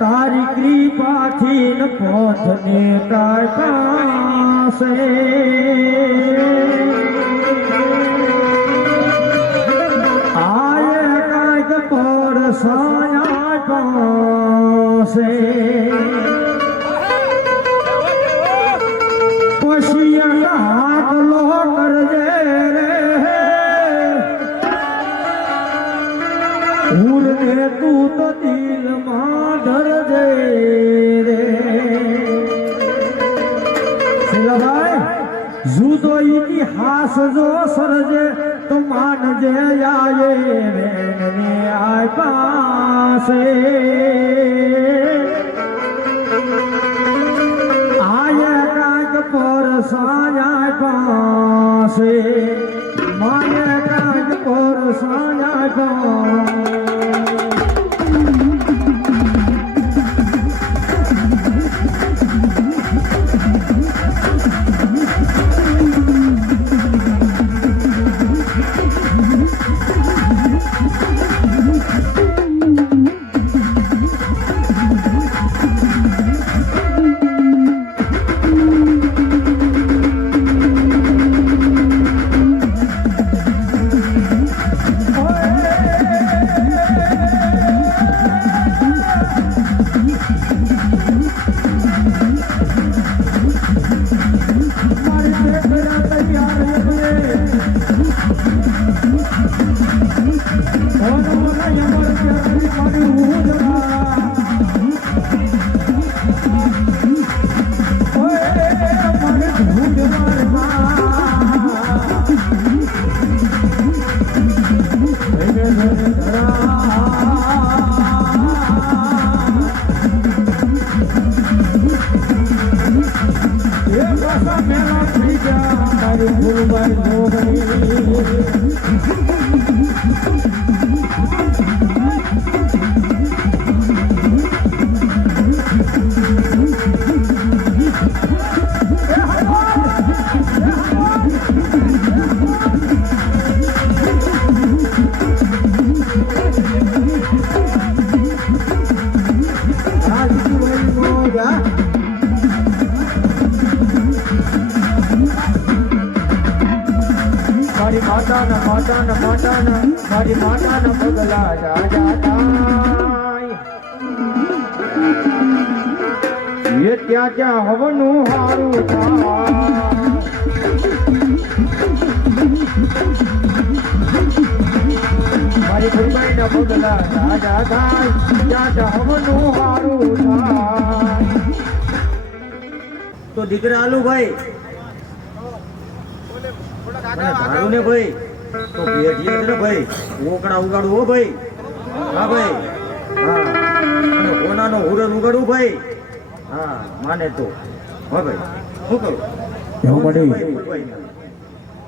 તારી કૃપાથી ન પથને કાપાસે આય કાંઈક પર સાયા પાસે પછી હાથ લો કરજે રે ઉરને તું તો દિલમાં ધરજે રે શિલાભાઈ જુદો ઇતિહાસ જો સરજે તો માનજે આયે બેનને આય પાસે આયે કાંઈક પર સાયા પાસે માયે કાંઈક પર સાયા પાસે મારી માતાના પગલા એ ત્યાં ત્યાં હવનું હારું મારી ભૂલભાઈના પગલા રાજા થાય ત્યાં ત્યાં હવનું હારું થાય. તો દીકરા આલુભાઈ ધારું ને ભાઈ તો પેઢીએ છે ને ભાઈ ઓકડા ઉગાડું હો ભાઈ. હા ભાઈ હા અને કોનાનો હુરન ઉગાડું ભાઈ. હા માને તો હા ભાઈ શું કરું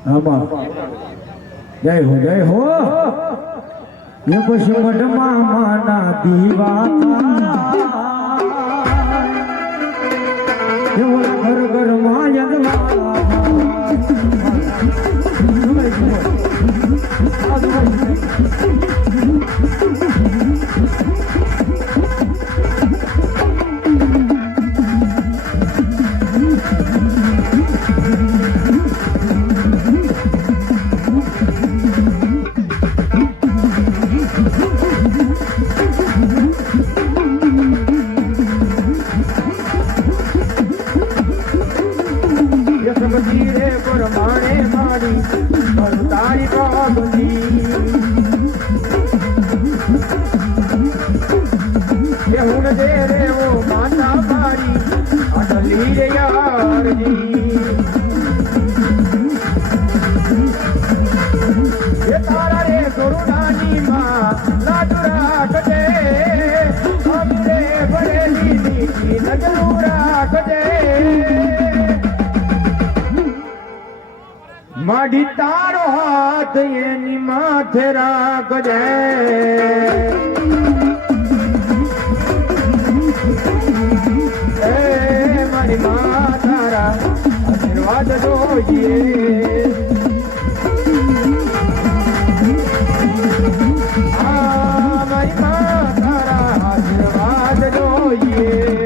આમાં જય હો એ પછી મઢમાં માના દીવા ઘર ઘર માં માડી તારો હાથ એની માથે રાખજે. એ મારી મા તારા આશીર્વાદ જોઈએ મારી માં તારા આશીર્વાદ જોઈએ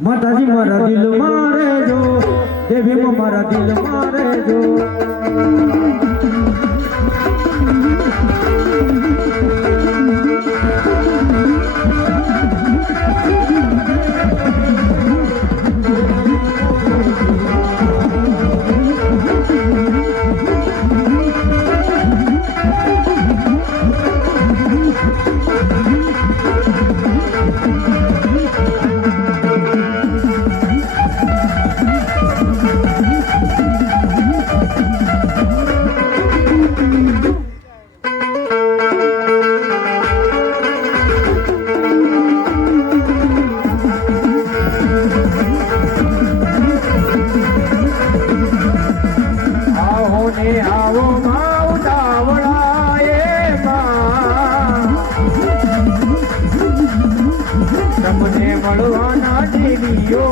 માતાજી મારા દિલ મારે જો દેવી મારા દિલ મારે જો મળવાના દેવીઓ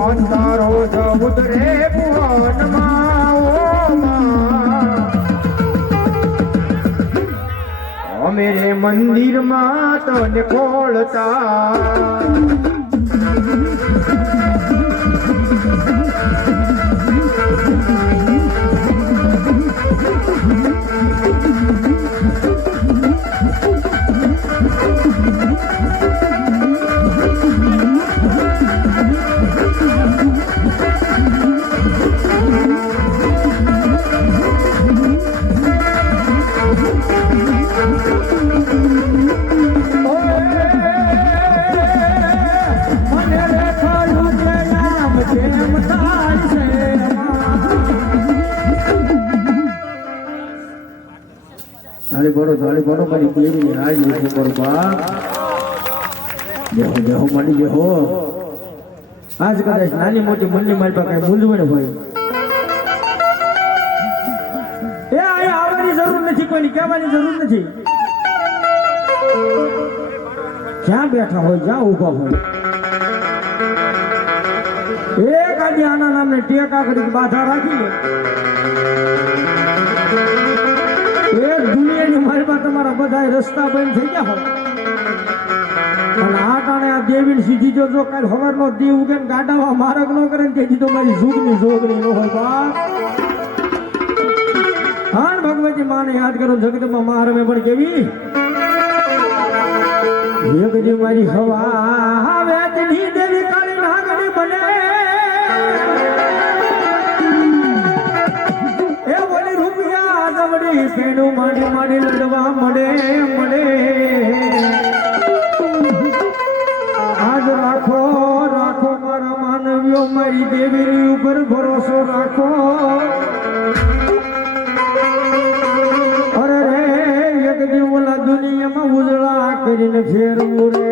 અંધારો સમુદ્રે અમે મંદિરમાં તને ખોલતા મને રેખાયું છે નામ જેમ થાય છે તાળી પાડો મારી કેરી રાજ લીધો કરો બાપ દેહો મારી દેહો આજ કદાચ નાની મોટી મનની મારી પાસે કઈ મૂંઝવણ હોય એ અહીંયા આવવાની જરૂર નથી, કોઈની કહેવાની જરૂર નથી. જ્યાં બેઠા હોય જ્યાં ઊભા હોય એક આજે આના નામને ટેકા કરી બાધા રાખીને એક દુનિયાની મારીમાં તમારા બધા રસ્તા બંધ થઈ ગયા હોય અને આ કારણે આ દેવી સીધી જો કાલ હવારનો દીવ ઉગે ને ગાડામાં મારક ન કરે ને કે દીધો મારી જોગની ન હોય બાપ. હા ભગવતી માને યાદ કરો જગતમાં મારમે પણ કેવી એકજી મારી હવા વેચની દેવી કાળી નાગણી બને એ બોલી રૂપિયા દવડી પેડું માડી લડવા મળે આજ રાખો મારા માનવીઓ મારી દેવીની ઉપર ભરોસો રાખો. અરે રે એક દી ઓલા દુનિયામાં ઉજળા કરીને ફેરવું રે